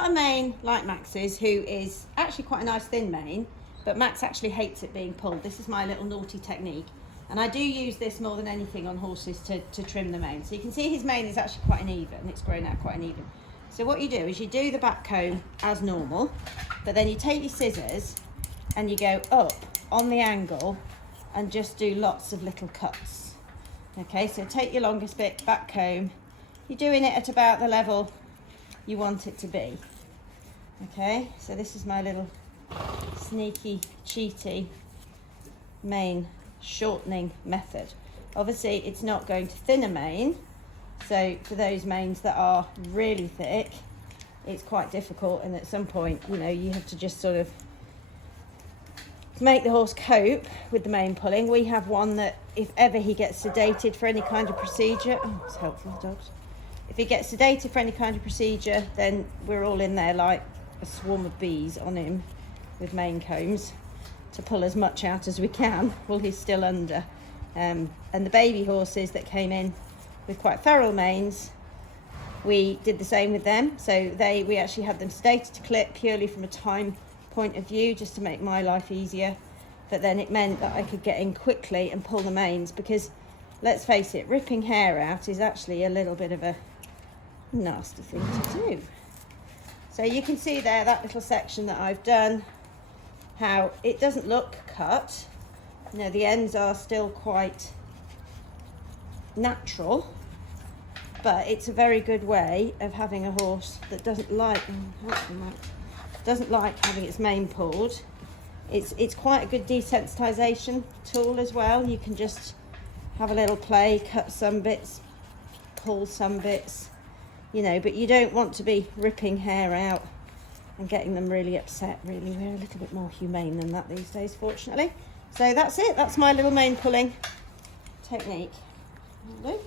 got a mane like Max's, who is actually quite a nice thin mane, but Max actually hates it being pulled. This is my little naughty technique. And I do use this more than anything on horses to trim the mane. So you can see his mane is actually quite uneven. It's grown out quite uneven. So what you do is you do the back comb as normal, but then you take your scissors and you go up on the angle and just do lots of little cuts. Okay, so take your longest bit, back comb. You're doing it at about the level you want it to be. Okay, so this is my little sneaky, cheaty mane shortening method. Obviously it's not going to thin a mane, so for those manes that are really thick, it's quite difficult, and at some point, you know, you have to just sort of make the horse cope with the mane pulling. We have one that if ever he gets sedated for any kind of procedure, oh, it's helpful, the dogs. If he gets sedated for any kind of procedure, then we're all in there like a swarm of bees on him with mane combs to pull as much out as we can while he's still under. And the baby horses that came in with quite feral manes, we did the same with them. So we actually had them sedated to clip purely from a time point of view, just to make my life easier. But then it meant that I could get in quickly and pull the manes, because let's face it, ripping hair out is actually a little bit of a nasty thing to do. So you can see there, that little section that I've done, how it doesn't look cut. You know, the ends are still quite natural, but it's a very good way of having a horse that doesn't like having its mane pulled. It's quite a good desensitization tool as well. You can just have a little play, cut some bits, pull some bits, you know, but you don't want to be ripping hair out and getting them really upset, really. We're a little bit more humane than that these days, fortunately. So that's it. That's my little mane pulling technique. That'll do.